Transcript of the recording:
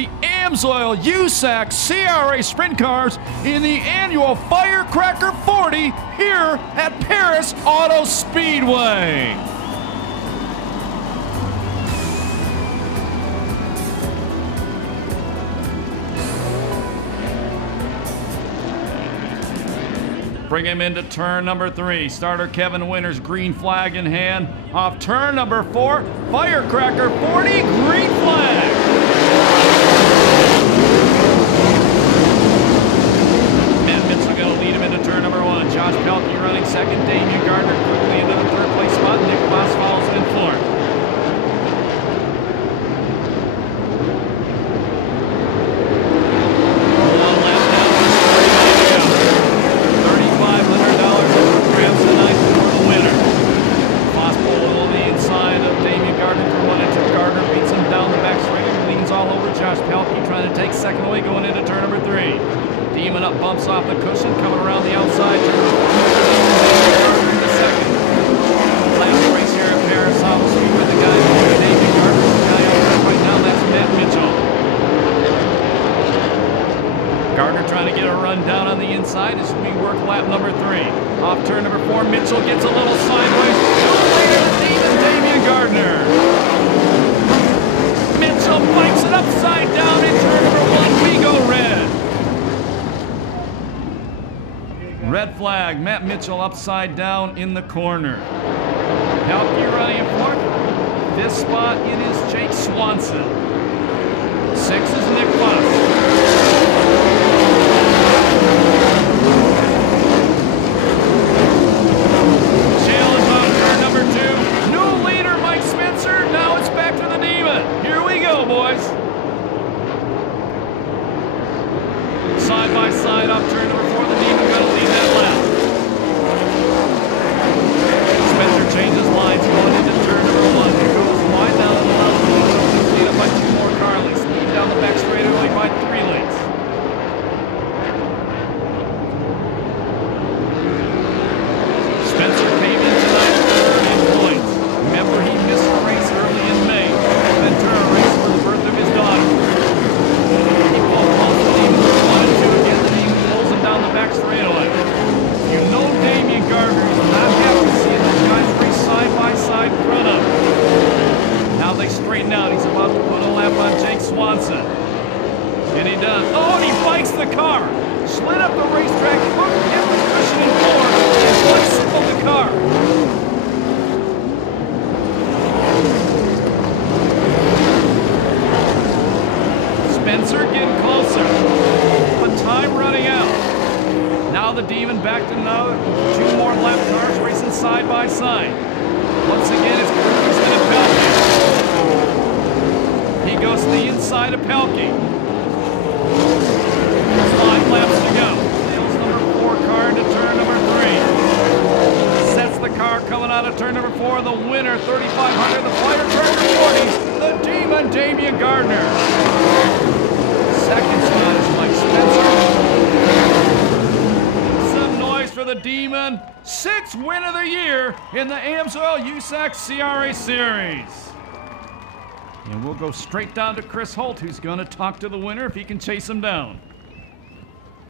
the AMSOIL USAC CRA Sprint Cars in the annual Firecracker 40 here at Perris Auto Speedway. Bring him into turn number 3. Starter Kevin Winters, green flag in hand. Off turn number 4, Firecracker 40, green flag. Matt Mitchell going to lead him into turn number 1. Josh Pelkey running second. Damian Gardner quickly into the third place spot. Nick Voss follows in fourth. Trying to take second away going into turn number 3. Demon up, bumps off the cushion, coming around the outside. Turn into second. Last race here at Perris Auto Speedway. The guy Damian Gardner, the guy out there right now, that's Matt Mitchell. Gardner trying to get a run down on the inside as we work lap number 3. Off turn number 4, Mitchell gets a little sideways. Demon Damian Gardner. Mitchell bikes it upside down in turn number 1. We go red. Red flag. Matt Mitchell upside down in the corner. Pelkey running in fourth. This spot, it is Jake Swanson. 6 is Nick Voss. Boys. Side by side up turn number 4. The Demon going to lead that lap. Spencer changes lines going into turn number 1. Here goes wide down the left. Lead up by 2 more car lengths. Lead down the back straightaway by 3 lengths. Spencer came in tonight third in points. Remember, he missed a race early in May. Ventura race for the birth of his daughter. He pulled close to the 1 and 2 again, and he pulls him down the back straightaway. You know Damian Gardner is not happy seeing those guys race side by side in front of him. Now they straighten out. He's about to put a lap on Jake Swanson. And he does. Oh, and he bikes the car. Slid up the racetrack, hooked, hit the cushion and floor, and bicycled the car. Spencer getting closer, but time running out. Now the Demon back to another 2 more lap cars racing side by side. Once again, it's Cruzman and Pelkey. He goes to the inside of Pelkey. 5 laps to go. Sails number 4 car into turn number 3. Sets the car coming out of turn number 4. The winner, 3,500, the Firecracker 40s, the Demon Damian Gardner. Second spot is Mike Spencer. Some noise for the Demon. 6th win of the year in the AMSOIL USAC CRA Series. And we'll go straight down to Chris Holt, who's going to talk to the winner if he can chase him down.